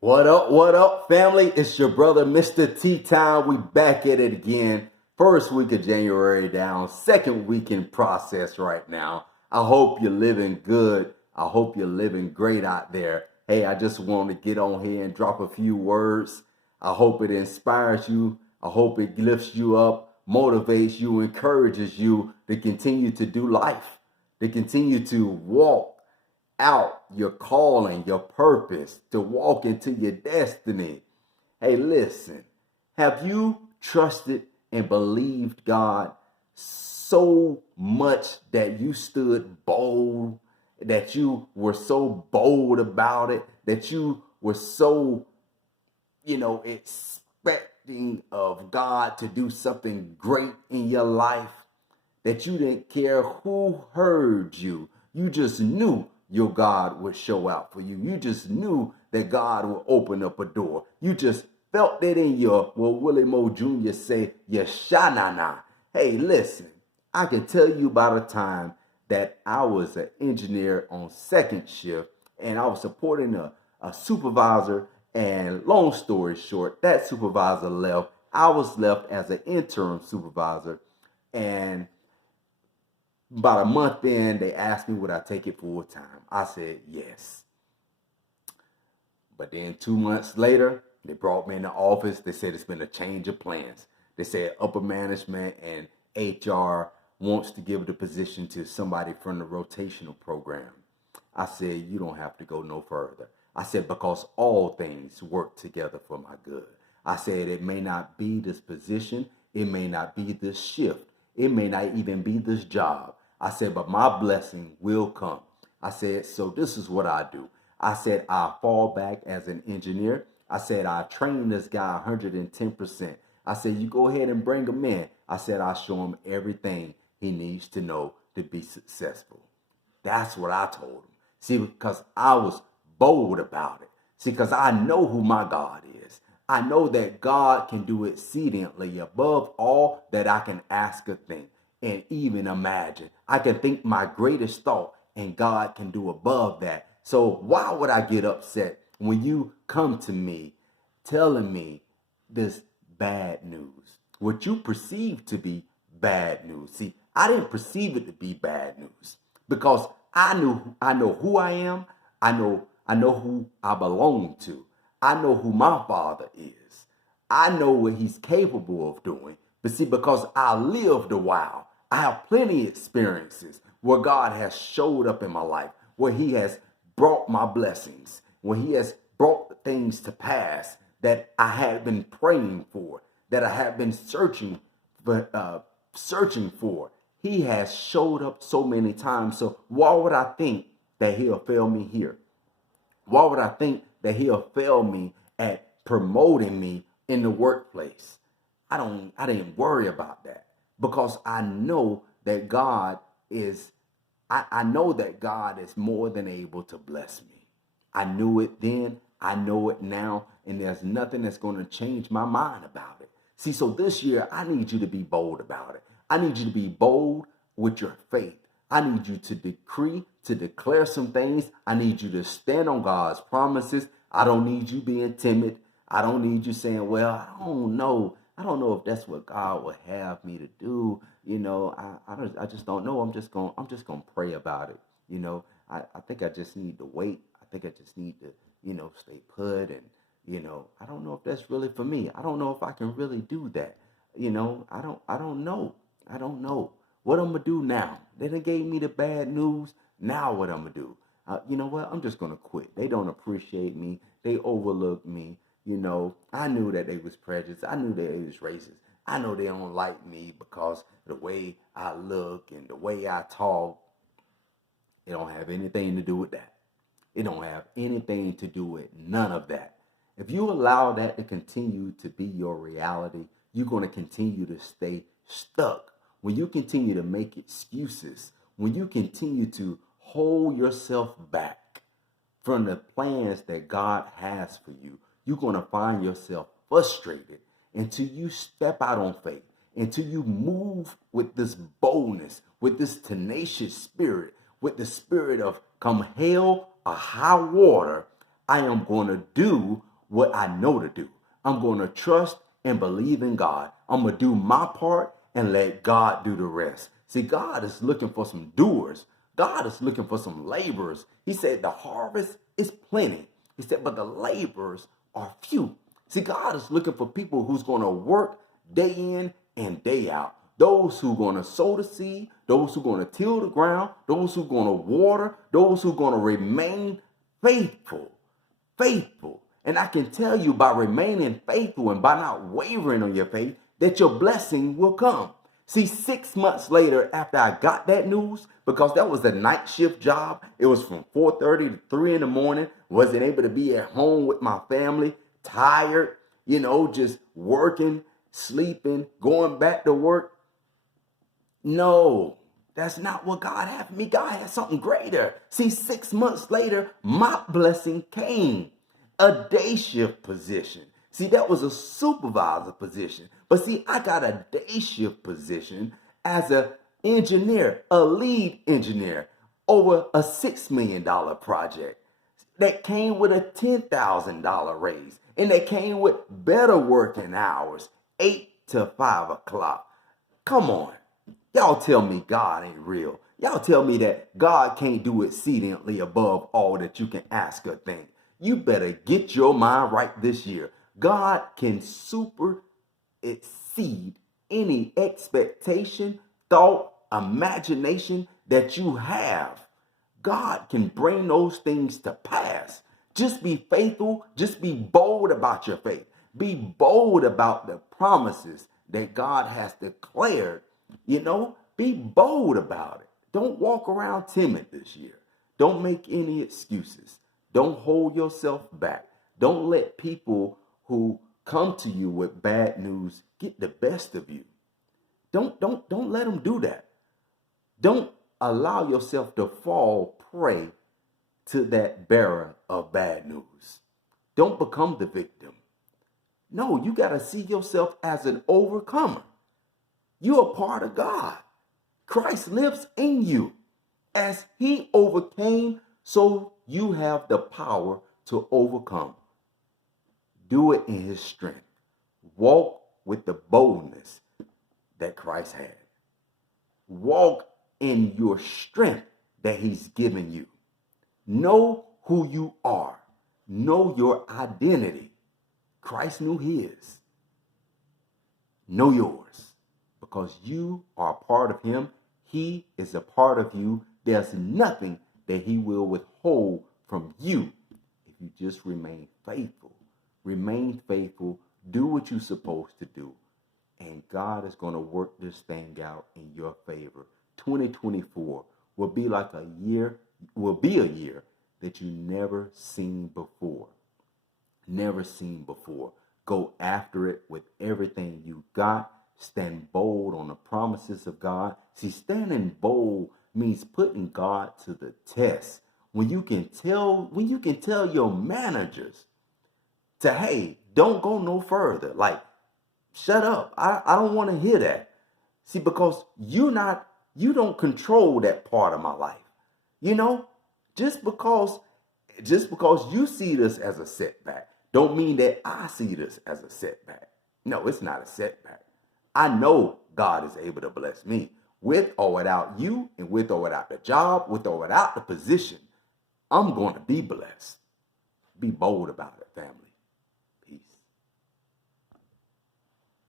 What up, family? It's your brother, Mr. T Town. We back at it again. First week of January down, second week in process right now. I hope you're living good. I hope you're living great out there. Hey, I just want to get on here and drop a few words. I hope it inspires you. I hope it lifts you up, motivates you, encourages you to continue to do life, to continue to walk out your calling, your purpose, to walk into your destiny. Hey, listen, have you trusted and believed God so much that you stood bold, that you were so bold about it, that you were so, expecting of God to do something great in your life, that you didn't care who heard you? You just knew your God would show out for you. You just knew that God would open up a door. You just felt that in your, well, Willie Moe Jr. say, your shanana. Hey, listen, I can tell you about a time that I was an engineer on second shift and I was supporting a supervisor. And long story short, that supervisor left. I was left as an interim supervisor. And about a month in, they asked me would I take it full time. I said yes. But then 2 months later, they brought me in the office. They said it's been a change of plans. They said upper management and HR wants to give the position to somebody from the rotational program. I said, you don't have to go no further. I said, because all things work together for my good. I said, it may not be this position. It may not be this shift. It may not even be this job. I said, but my blessing will come. I said, so this is what I do. I said, I fall back as an engineer. I said, I train this guy 110%. I said, you go ahead and bring him in. I said, I'll show him everything he needs to know to be successful. That's what I told him. See, because I was bold about it. See, because I know who my God is. I know that God can do exceedingly above all that I can ask or think and even imagine. I can think my greatest thought and God can do above that. So why would I get upset when you come to me telling me this bad news? What you perceive to be bad news. See, I didn't perceive it to be bad news because I know who I am. I know who I belong to. I know who my father is. I know what he's capable of doing. But see, because I lived a while, I have plenty of experiences where God has showed up in my life, where he has brought my blessings, where he has brought things to pass that I had been praying for, that I had been searching for. He has showed up so many times. So why would I think that he'll fail me here? Why would I think that he'll fail me at promoting me in the workplace? I didn't worry about that because I know that God is, I know that God is more than able to bless me. I knew it then, I know it now, and there's nothing that's going to change my mind about it. See, so this year, I need you to be bold about it. I need you to be bold with your faith. I need you to decree, to declare some things. I need you to stand on God's promises. I don't need you being timid. I don't need you saying, well, I don't know. I don't know if that's what God would have me to do. I just don't know. I'm just gonna pray about it. I think I just need to wait. I think I just need to, stay put. And, I don't know if that's really for me. I don't know if I can really do that. I don't know. I don't know. What I'm going to do now? They done gave me the bad news. Now what I'm going to do? You know what? I'm just going to quit. They don't appreciate me. They overlook me. I knew that they was prejudiced. I knew that they was racist. I know they don't like me because the way I look and the way I talk. It don't have anything to do with that. It don't have anything to do with none of that. If you allow that to continue to be your reality, you're going to continue to stay stuck. When you continue to make excuses, when you continue to hold yourself back from the plans that God has for you, you're going to find yourself frustrated until you step out on faith, until you move with this boldness, with this tenacious spirit, with the spirit of come hell or high water, I am going to do what I know to do. I'm going to trust and believe in God. I'm going to do my part and let God do the rest. See, God is looking for some doers. God is looking for some laborers. He said the harvest is plenty. He said, but the laborers are few. See, God is looking for people who's going to work day in and day out. Those who are going to sow the seed, those who are going to till the ground, those who are going to water, those who are going to remain faithful. Faithful. And I can tell you by remaining faithful and by not wavering on your faith that your blessing will come. See, 6 months later, after I got that news, because that was a night shift job, it was from 4:30 to 3 in the morning, wasn't able to be at home with my family, tired, just working, sleeping, going back to work. No, that's not what God had for me. God had something greater. See, 6 months later, my blessing came. A day shift position. See, that was a supervisor position. But see, I got a day shift position as an engineer, a lead engineer, over a $6 million project that came with a $10,000 raise. And that came with better working hours, 8 to 5 o'clock. Come on. Y'all tell me God ain't real. Y'all tell me that God can't do exceedingly above all that you can ask or think. You better get your mind right this year. God can super exceed any expectation, thought, imagination that you have. God can bring those things to pass. Just be faithful. Just be bold about your faith. Be bold about the promises that God has declared. Be bold about it. Don't walk around timid this year. Don't make any excuses. Don't hold yourself back. Don't let people who come to you with bad news get the best of you. Don't let them do that. Don't allow yourself to fall prey to that bearer of bad news. Don't become the victim. No, you got to see yourself as an overcomer. You're a part of God. Christ lives in you. As he overcame, so you have the power to overcome. Do it in his strength. Walk with the boldness that Christ had. Walk in your strength that he's given you. Know who you are. Know your identity. Christ knew his. Know yours. Because you are a part of him. He is a part of you. There's nothing that he will withhold from you if you just remain faithful. Remain faithful. Do what you're supposed to do. And God is going to work this thing out in your favor. 2024 will be a year that you never seen before. Never seen before. Go after it with everything you got. Stand bold on the promises of God. See, standing bold means putting God to the test. When you can tell your managers to, hey, don't go no further. Shut up. I don't want to hear that. See, because you don't control that part of my life. Just because you see this as a setback, don't mean that I see this as a setback. No, it's not a setback. I know God is able to bless me with or without you, and with or without the job, with or without the position. I'm going to be blessed. Be bold about it, family.